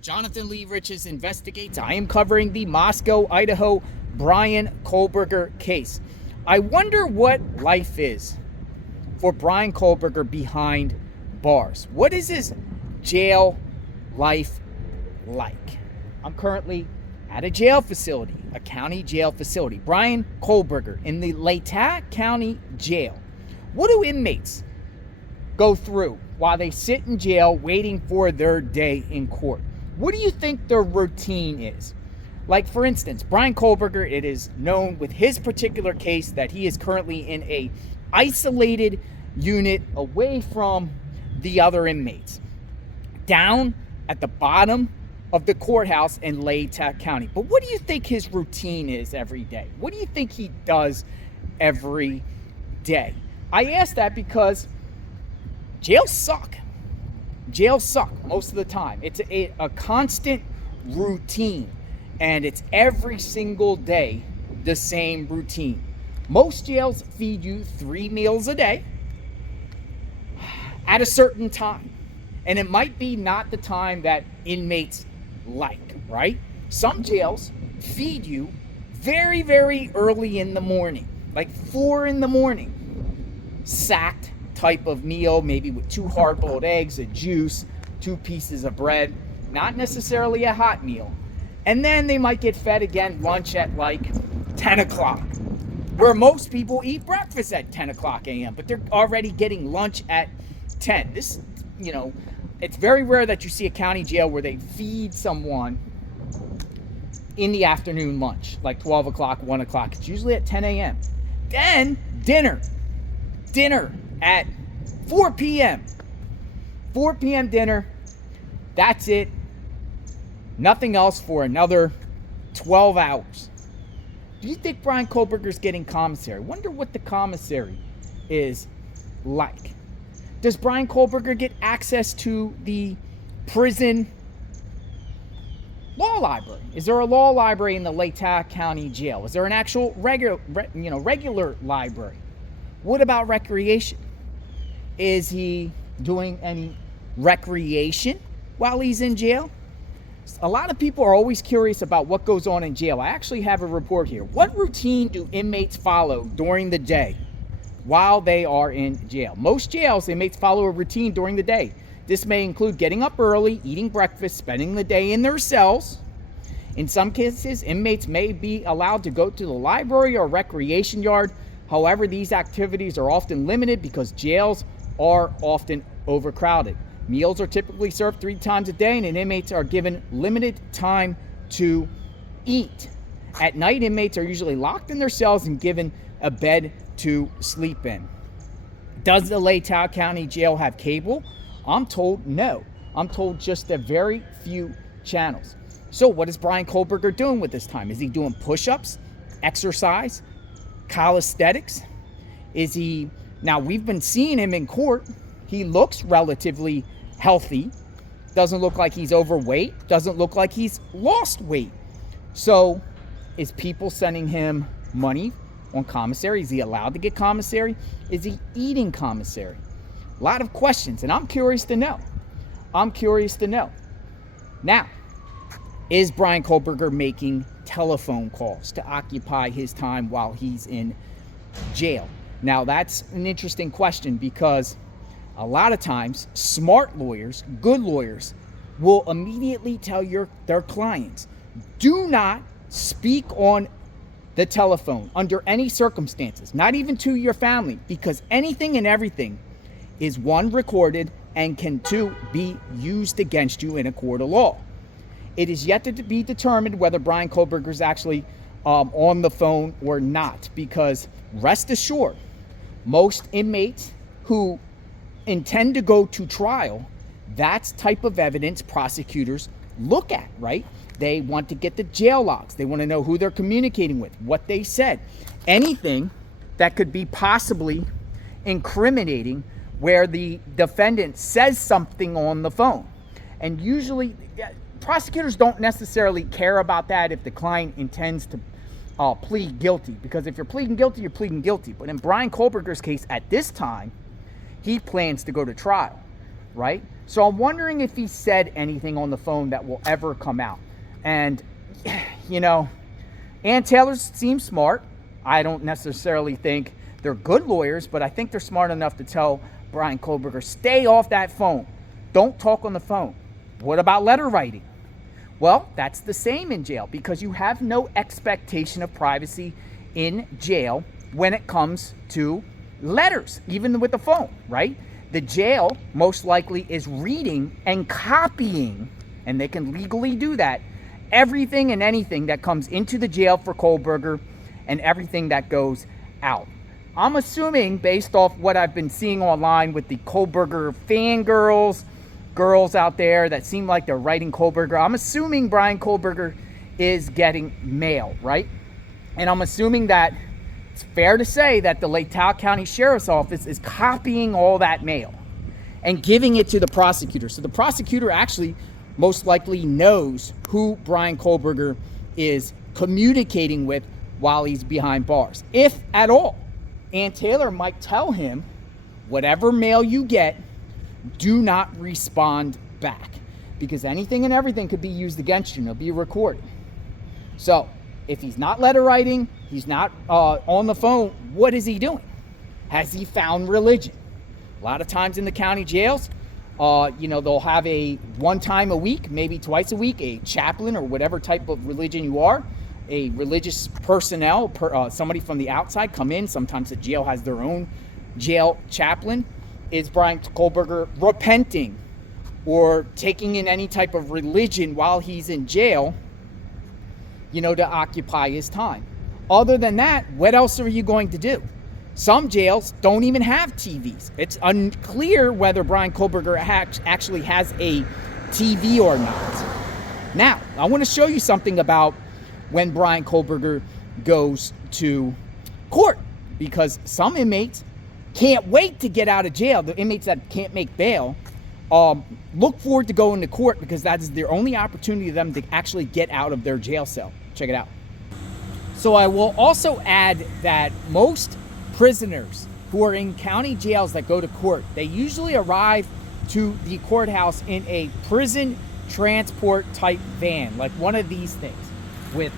Jonathan Lee Riches Investigates. I am covering the Moscow, Idaho Bryan Kohberger case. I wonder what life is for Bryan Kohberger behind bars. What is his jail life like? I'm currently at a jail facility, a county jail facility. Bryan Kohberger in the Latah County Jail. What do inmates go through while they sit in jail waiting for their day in court? What do you think their routine is? Like, for instance, Bryan Kohberger, it is known with his particular case that he is currently in a isolated unit away from the other inmates, down at the bottom of the courthouse in Latah County. But what do you think his routine is every day? What do you think he does every day? I ask that because jails suck. Jails suck most of the time. It's a constant routine, and it's every single day the same routine. Most jails feed you 3 meals a day at a certain time, and it might be not the time that inmates like, right? Some jails feed you very, very early in the morning, like 4 in the morning, sacked type of meal, maybe with 2 hard-boiled eggs, a juice, 2 pieces of bread, not necessarily a hot meal. And then they might get fed again lunch at like 10 o'clock, where most people eat breakfast at 10 o'clock a.m., but they're already getting lunch at 10. This, it's very rare that you see a county jail where they feed someone in the afternoon lunch, like 12 o'clock, 1 o'clock. It's usually at 10 a.m. Then dinner at 4 p.m. 4 p.m. dinner. That's it. Nothing else for another 12 hours. Do you think Bryan Kohberger's getting commissary? Wonder what the commissary is like. Does Bryan Kohberger get access to the prison law library? Is there a law library in the Latah County Jail? Is there an actual regular library? What about recreation? Is he doing any recreation while he's in jail? A lot of people are always curious about what goes on in jail. I actually have a report here. What routine do inmates follow during the day while they are in jail? Most jails, inmates follow a routine during the day. This may include getting up early, eating breakfast, spending the day in their cells. In some cases, inmates may be allowed to go to the library or recreation yard. However, these activities are often limited because jails are often overcrowded. Meals are typically served 3 times a day, and inmates are given limited time to eat. At night, inmates are usually locked in their cells and given a bed to sleep in. Does the Latah County Jail have cable? I'm told no. I'm told just a very few channels. So what is Bryan Kohberger doing with this time? Is he doing push-ups, exercise, calisthenics? Is he... Now, we've been seeing him in court. He looks relatively healthy. Doesn't look like he's overweight. Doesn't look like he's lost weight. So, is people sending him money on commissary? Is he allowed to get commissary? Is he eating commissary? A lot of questions, and I'm curious to know. Now, is Bryan Kohberger making telephone calls to occupy his time while he's in jail? Now, that's an interesting question because a lot of times smart lawyers, good lawyers, will immediately tell their clients, do not speak on the telephone under any circumstances, not even to your family, because anything and everything is, 1, recorded, and can, 2, be used against you in a court of law. It is yet to be determined whether Bryan Kohberger is actually on the phone or not, because rest assured, most inmates who intend to go to trial, that's type of evidence prosecutors look at, right? They want to get the jail logs. They want to know who they're communicating with, what they said. Anything that could be possibly incriminating where the defendant says something on the phone. And usually, prosecutors don't necessarily care about that if the client intends to plead guilty, because if you're pleading guilty, you're pleading guilty. But in Bryan Kohberger's case, at this time, he plans to go to trial. right? So I'm wondering if he said anything on the phone that will ever come out. And, you know, Ann Taylor seems smart. I don't necessarily think they're good lawyers, but I think they're smart enough to tell Bryan Kohberger, stay off that phone. Don't talk on the phone. What about letter writing? Well, that's the same in jail because you have no expectation of privacy in jail when it comes to letters, even with the phone, right? The jail most likely is reading and copying, and they can legally do that, everything and anything that comes into the jail for Kohberger and everything that goes out. I'm assuming, based off what I've been seeing online with the Kohberger fangirls, girls out there that seem like they're writing Kohberger, I'm assuming Bryan Kohberger is getting mail, right? And I'm assuming that it's fair to say that the Lake Tahoe County Sheriff's Office is copying all that mail and giving it to the prosecutor. So the prosecutor actually most likely knows who Bryan Kohberger is communicating with while he's behind bars, if at all. Ann Taylor might tell him, whatever mail you get, do not respond back, because anything and everything could be used against you and it'll be recorded. So if he's not letter writing, he's not on the phone, what is he doing? Has he found religion? A lot of times in the county jails, they'll have a one time a week, maybe twice a week, a chaplain or whatever type of religion you are, a religious personnel, somebody from the outside come in. Sometimes the jail has their own jail chaplain. Is Bryan Kohberger repenting or taking in any type of religion while he's in jail, to occupy his time? Other than that, what else are you going to do? Some jails don't even have TVs. It's unclear whether Bryan Kohberger actually has a TV or not. Now, I want to show you something about when Bryan Kohberger goes to court, because some inmates can't wait to get out of jail. The inmates that can't make bail look forward to going to court because that is their only opportunity for them to actually get out of their jail cell. Check it out. So I will also add that most prisoners who are in county jails that go to court, they usually arrive to the courthouse in a prison transport type van, like one of these things with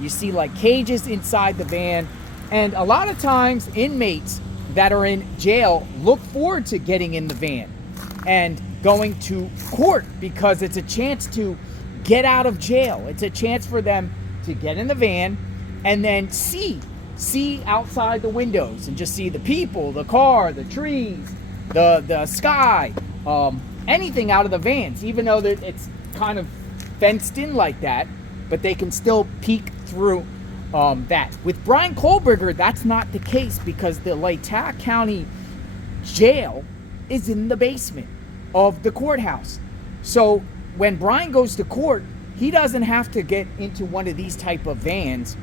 you see like cages inside the van. And a lot of times inmates that are in jail look forward to getting in the van and going to court because it's a chance to get out of jail. It's a chance for them to get in the van and then see outside the windows and just see the people, the car, the trees, the sky, anything out of the vans, even though it's kind of fenced in like that, but they can still peek through that. With Bryan Kohberger, that's not the case because the Lake Tahoe County Jail is in the basement of the courthouse. So when Bryan goes to court, he doesn't have to get into one of these type of vans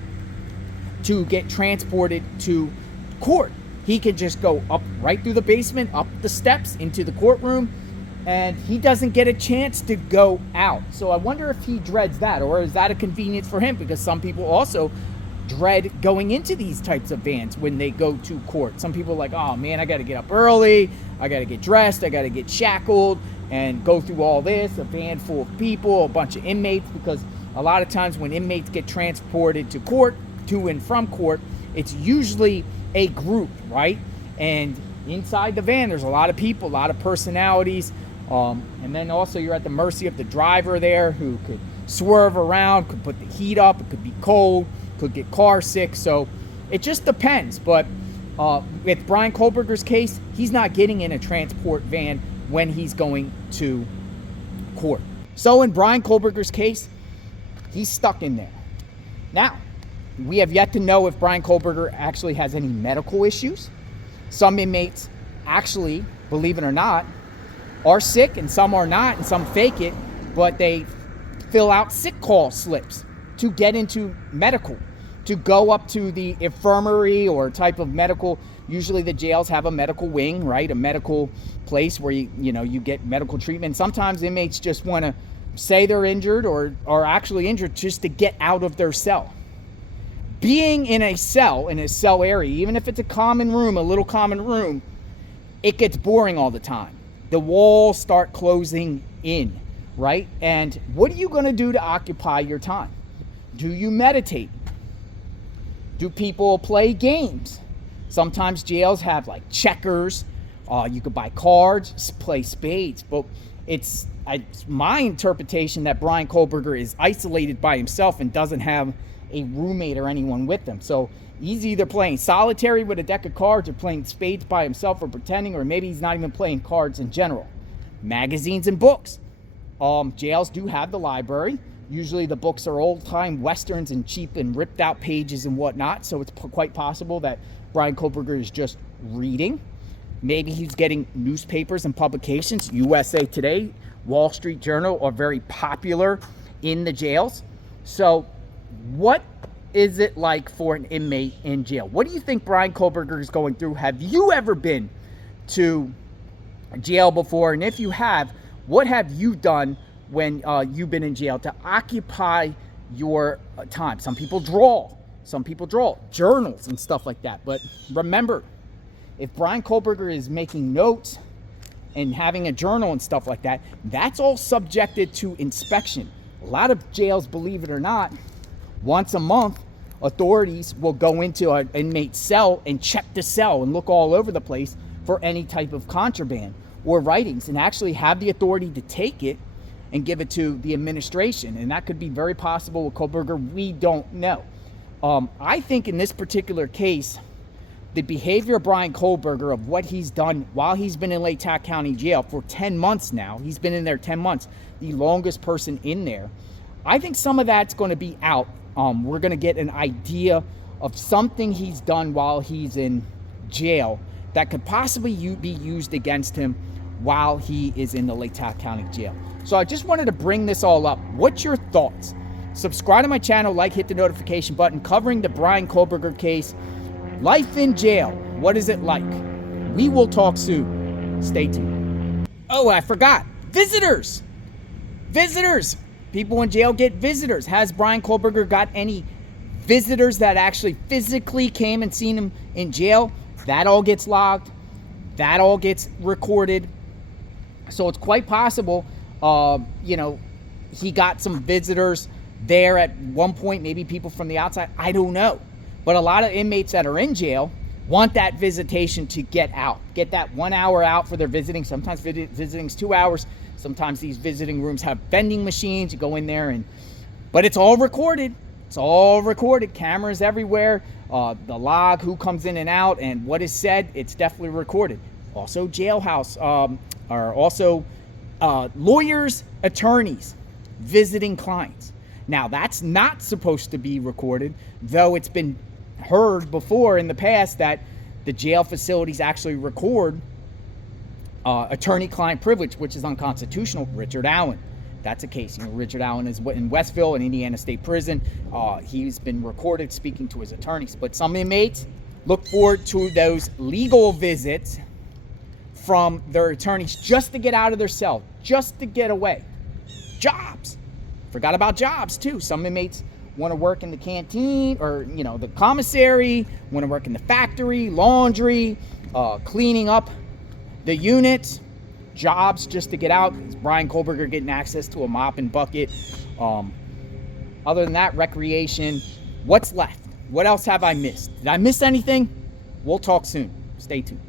to get transported to court. He can just go up right through the basement, up the steps into the courtroom, and he doesn't get a chance to go out. So I wonder if he dreads that, or is that a convenience for him? Because some people also dread going into these types of vans when they go to court. Some people are like, oh man, I got to get up early, I got to get dressed, I got to get shackled and go through all this, a van full of people, a bunch of inmates, because a lot of times when inmates get transported to court, to and from court, it's usually a group, right? And inside the van, there's a lot of people, a lot of personalities. And then also you're at the mercy of the driver there who could swerve around, could put the heat up, it could be cold, could get car sick. So it just depends. But with Bryan Kohberger's case, he's not getting in a transport van when he's going to court. So in Bryan Kohberger's case, he's stuck in there. Now, we have yet to know if Bryan Kohberger actually has any medical issues. Some inmates actually, believe it or not, are sick and some are not, and some fake it, but they fill out sick call slips to get into medical, to go up to the infirmary or type of medical. Usually the jails have a medical wing, right? A medical place where you get medical treatment. Sometimes inmates just want to say they're injured or are actually injured just to get out of their cell. Being in a cell area, even if it's a little common room, it gets boring all the time. the walls start closing in, right? And what are you going to do to occupy your time? Do you meditate? Do people play games? Sometimes jails have like checkers. You could buy cards, play spades. But it's my interpretation that Bryan Kohberger is isolated by himself and doesn't have a roommate or anyone with him. So he's either playing solitary with a deck of cards or playing spades by himself or pretending, or maybe he's not even playing cards in general. Magazines and books. Jails do have the library. Usually the books are old-time westerns and cheap and ripped out pages and whatnot. So it's quite possible that Bryan Kohberger is just reading. Maybe he's getting newspapers and publications. USA Today, Wall Street Journal are very popular in the jails. So what is it like for an inmate in jail? What do you think Bryan Kohberger is going through? Have you ever been to jail before? And if you have, what have you done when you've been in jail to occupy your time? Some people draw journals and stuff like that. But remember, if Bryan Kohberger is making notes and having a journal and stuff like that, that's all subjected to inspection. A lot of jails, believe it or not, once a month, authorities will go into an inmate's cell and check the cell and look all over the place for any type of contraband or writings, and actually have the authority to take it and give it to the administration. And that could be very possible with Kohberger. We don't know. I think in this particular case, the behavior of Bryan Kohberger, of what he's done while he's been in Lake Tahoe County Jail for 10 months now, he's been in there 10 months, the longest person in there. I think some of that's going to be out. We're going to get an idea of something he's done while he's in jail that could possibly be used against him while he is in the Lake Tahoe County Jail. So I just wanted to bring this all up. What's your thoughts? Subscribe to my channel, hit the notification button, covering the Bryan Kohberger case. Life in jail, what is it like? We will talk soon. Stay tuned. Oh, I forgot. Visitors. People in jail get visitors. Has Bryan Kohberger got any visitors that actually physically came and seen him in jail? That all gets logged. That all gets recorded. So it's quite possible, he got some visitors there at one point, maybe people from the outside. I don't know. But a lot of inmates that are in jail want that visitation to get out. Get that 1 hour out for their visiting. Sometimes visiting's 2 hours. Sometimes these visiting rooms have vending machines. You go in there but it's all recorded. It's all recorded. Cameras everywhere. The log, who comes in and out, and what is said, it's definitely recorded. Also jailhouse, are also lawyers, attorneys visiting clients. Now, that's not supposed to be recorded, though it's been heard before in the past that the jail facilities actually record attorney-client privilege, which is unconstitutional. Richard Allen, that's a case. Richard Allen is in Westville, in Indiana State Prison. He's been recorded speaking to his attorneys. But some inmates look forward to those legal visits from their attorneys just to get out of their cell, just to get away. Jobs. Forgot about jobs too. Some inmates want to work in the canteen or, the commissary, want to work in the factory, laundry, cleaning up the units. Jobs just to get out. Is Bryan Kohberger getting access to a mop and bucket? Other than that, recreation. What's left? What else have I missed? Did I miss anything? We'll talk soon. Stay tuned.